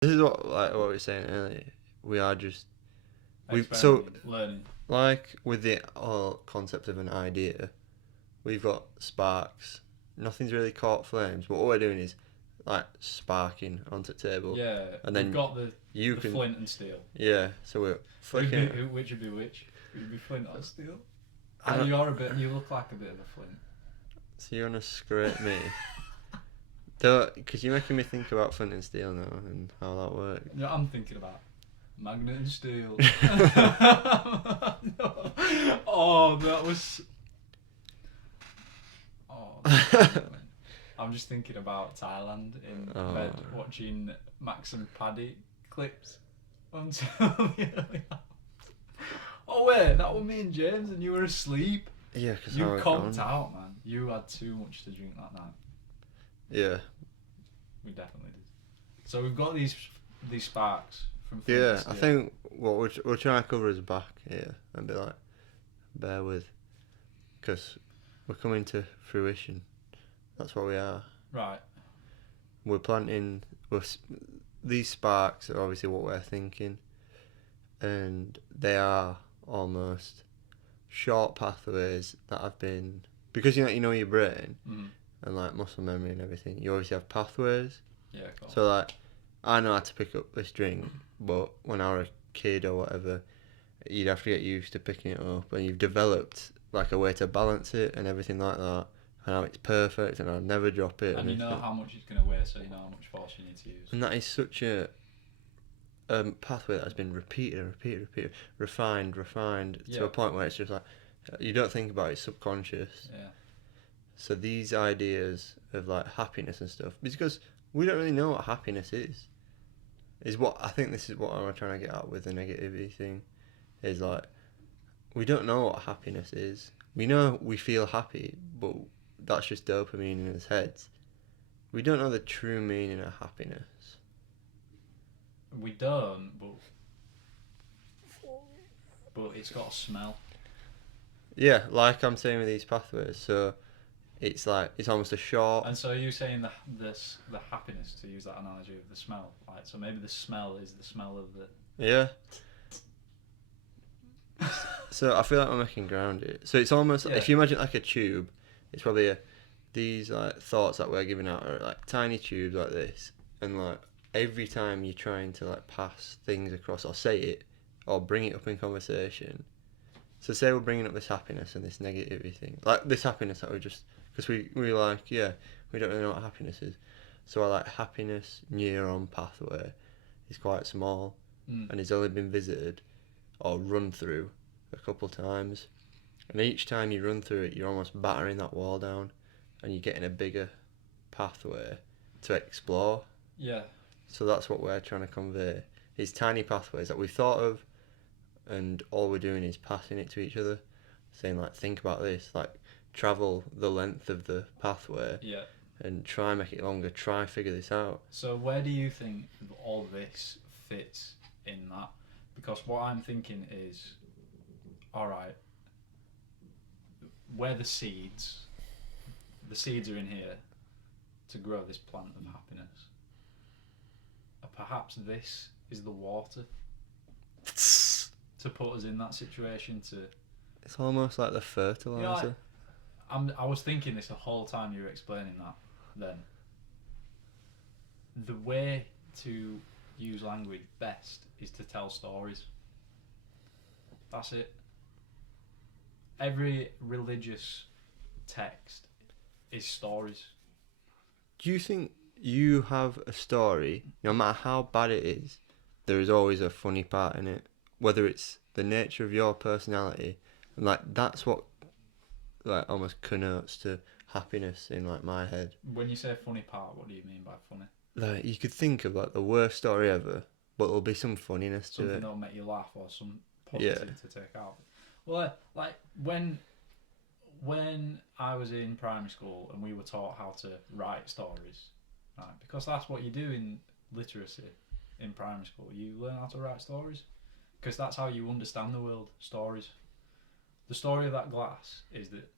This is what we were saying earlier. We are just Learning. like with the whole concept of an idea. We've got sparks. Nothing's really caught flames. But what we're doing is like sparking onto the table. Yeah, And we've then got the you the can flint and steel. yeah. So we're flicking. Which would be which? Would be flint or steel? I And don't- you look like a bit of a flint. So you're gonna scrape me. Because you're making me think about flint and steel now and how that works. Yeah, I'm thinking about magnet and steel. Oh, that was. Oh, I'm just thinking about Thailand in bed watching Max and Paddy clips until the early hours. Oh wait, that was me and James, and you were asleep. Yeah, because You conked out, man. You had too much to drink that night. Yeah. We definitely did. So we've got these sparks from. Yeah, I think what we're trying to cover is back here and be like, bear with, because we're coming to fruition. That's what we are. Right. We're planting. These sparks are obviously what we're thinking, and they are almost short pathways that have been because you know your brain and like muscle memory and everything. You obviously have pathways. Yeah, cool. So like, I know how to pick up this drink, but when I was a kid or whatever, you'd have to get used to picking it up, and you've developed like a way to balance it and everything like that. And now it's perfect, and I'll never drop it. And you know how much it's going to weigh, so you know how much force you need to use. And that is such a pathway that has been repeated, refined to a point where it's just like you don't think about it, it's subconscious. Yeah. So these ideas of like happiness and stuff, because we don't really know what happiness is what I think this is what I'm trying to get at with the negativity thing, is like we don't know what happiness is. We know we feel happy, but that's just dopamine in his heads. We don't know the true meaning of happiness. We don't, but it's got a smell. Yeah, like I'm saying with these pathways, so it's like it's almost a short. And so you're saying the happiness, to use that analogy of the smell, right? So maybe the smell is the smell of the. Yeah. So I feel like we're making grounded. So it's almost if you imagine like a tube, it's probably these like thoughts that we're giving out are like tiny tubes like this, and like every time you're trying to like pass things across or say it or bring it up in conversation. So say we're bringing up this happiness and this negativity thing, like this happiness that we just because we like we don't really know what happiness is. So our like happiness neuron pathway is quite small and it's only been visited or run through a couple times, and each time you run through it you're almost battering that wall down and you're getting a bigger pathway to explore. Yeah. So that's what we're trying to convey, these tiny pathways that we've thought of, and all we're doing is passing it to each other, saying like think about this, like travel the length of the pathway and try and make it longer, try and figure this out. So where do you think all this fits in that? Because what I'm thinking is, alright, where the seeds are in here to grow this plant of happiness. Perhaps this is the water to put us in that situation to. It's almost like the fertilizer. I was thinking this the whole time you were explaining that. Then the way to use language best is to tell stories. That's it. Every religious text is stories. Do you think you have a story, no matter how bad it is, there is always a funny part in it? Whether it's the nature of your personality, and like that's what like almost connotes to happiness in like my head. When you say funny part, what do you mean by funny? Like you could think of like the worst story ever, but there'll be some funniness to it. Something that'll make you laugh or some positive to take out. Well, like when I was in primary school and we were taught how to write stories, right? Because that's what you do in literacy in primary school. You learn how to write stories because that's how you understand the world. Stories. The story of that glass is that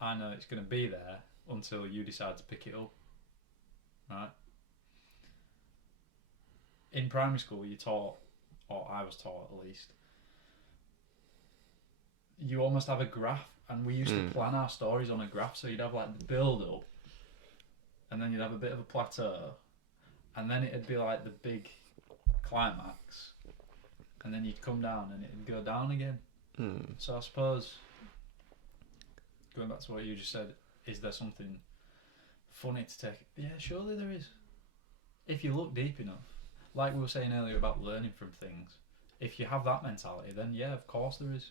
I know it's going to be there until you decide to pick it up, right? in primary school you taught, or I was taught at least, you almost have a graph, and we used to plan our stories on a graph. So you'd have like the build up, and then you'd have a bit of a plateau, and then it'd be like the big climax, and then you'd come down and it'd go down again. So I suppose, going back to what you just said, is there something funny to take? Yeah, surely there is. If you look deep enough, like we were saying earlier about learning from things, if you have that mentality, then yeah, of course there is.